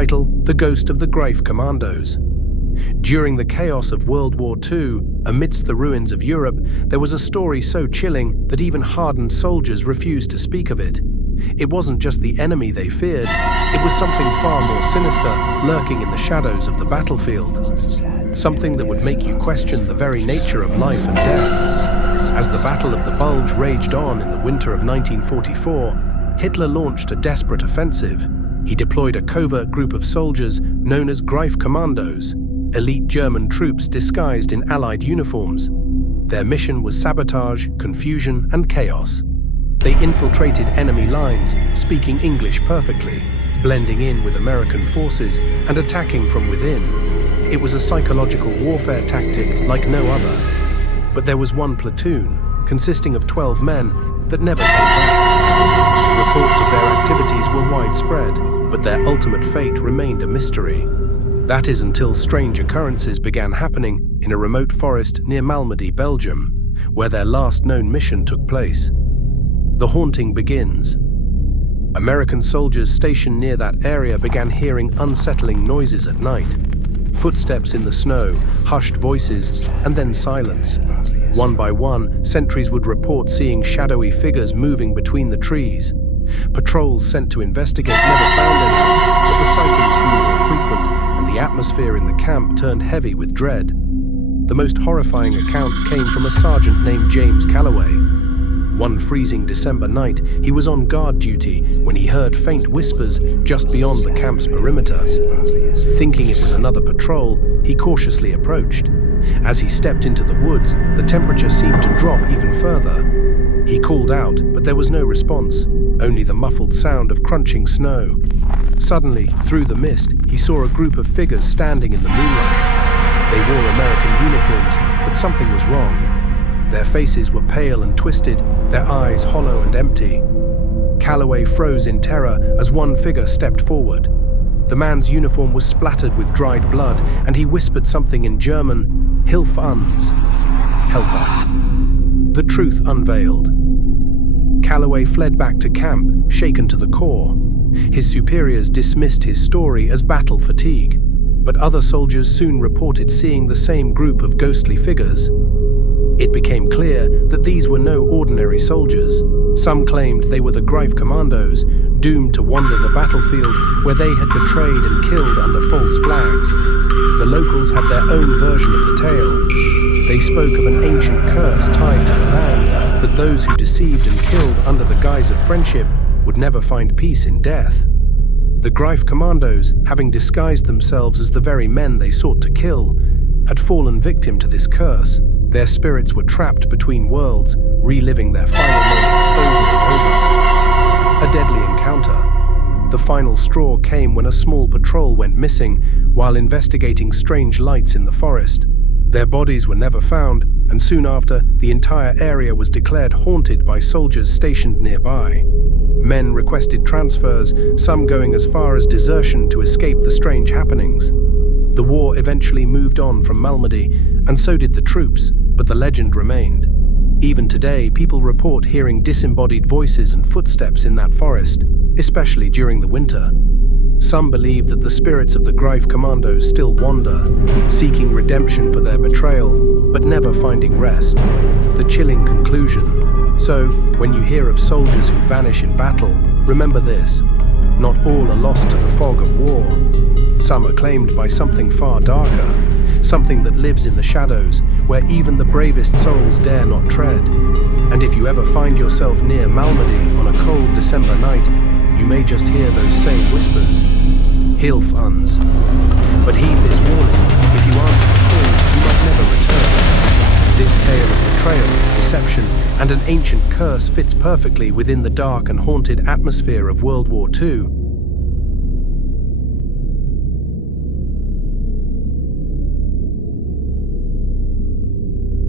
Title: The Ghost of the Greif Commandos. During the chaos of World War II, amidst the ruins of Europe, there was a story so chilling that even hardened soldiers refused to speak of it. It wasn't just the enemy they feared, it was something far more sinister lurking in the shadows of the battlefield. Something that would make you question the very nature of life and death. As the Battle of the Bulge raged on in the winter of 1944, Hitler launched a desperate offensive. He deployed a covert group of soldiers known as Greif Commandos, elite German troops disguised in Allied uniforms. Their mission was sabotage, confusion, and chaos. They infiltrated enemy lines, speaking English perfectly, blending in with American forces and attacking from within. It was a psychological warfare tactic like no other. But there was one platoon, consisting of 12 men, that never came back. Reports of their activities were widespread, but their ultimate fate remained a mystery. That is until strange occurrences began happening in a remote forest near Malmedy, Belgium, where their last known mission took place. The haunting begins. American soldiers stationed near that area began hearing unsettling noises at night. Footsteps in the snow, hushed voices, and then silence. One by one, sentries would report seeing shadowy figures moving between the trees. Patrols sent to investigate never found anything, but the sightings grew more frequent, and the atmosphere in the camp turned heavy with dread. The most horrifying account came from a sergeant named James Calloway. One freezing December night, he was on guard duty when he heard faint whispers just beyond the camp's perimeter. Thinking it was another patrol, he cautiously approached. As he stepped into the woods, the temperature seemed to drop even further. He called out, but there was no response, only the muffled sound of crunching snow. Suddenly, through the mist, he saw a group of figures standing in the moonlight. They wore American uniforms, but something was wrong. Their faces were pale and twisted, their eyes hollow and empty. Calloway froze in terror as one figure stepped forward. The man's uniform was splattered with dried blood, and he whispered something in German, "Hilf uns," help us. The truth unveiled. Calloway fled back to camp, shaken to the core. His superiors dismissed his story as battle fatigue, but other soldiers soon reported seeing the same group of ghostly figures. It became clear that these were no ordinary soldiers. Some claimed they were the Greif Commandos, doomed to wander the battlefield where they had betrayed and killed under false flags. The locals had their own version of the tale. They spoke of an ancient curse tied to the land, that those who deceived and killed under the guise of friendship would never find peace in death. The Greif Commandos, having disguised themselves as the very men they sought to kill, had fallen victim to this curse. Their spirits were trapped between worlds, reliving their final moments over and over. A deadly encounter. The final straw came when a small patrol went missing while investigating strange lights in the forest. Their bodies were never found, and soon after, the entire area was declared haunted by soldiers stationed nearby. Men requested transfers, some going as far as desertion to escape the strange happenings. The war eventually moved on from Malmedy, and so did the troops, but the legend remained. Even today, people report hearing disembodied voices and footsteps in that forest, especially during the winter. Some believe that the spirits of the Greif Commandos still wander, seeking redemption for their betrayal, but never finding rest. The chilling conclusion. So, when you hear of soldiers who vanish in battle, remember this: not all are lost to the fog of war. Some are claimed by something far darker, something that lives in the shadows, where even the bravest souls dare not tread. And if you ever find yourself near Malmedy on a cold December night, you may just hear those same whispers. Hilf uns. But heed this warning: if you answer the call, you might never return. This tale of betrayal, deception, and an ancient curse fits perfectly within the dark and haunted atmosphere of World War II.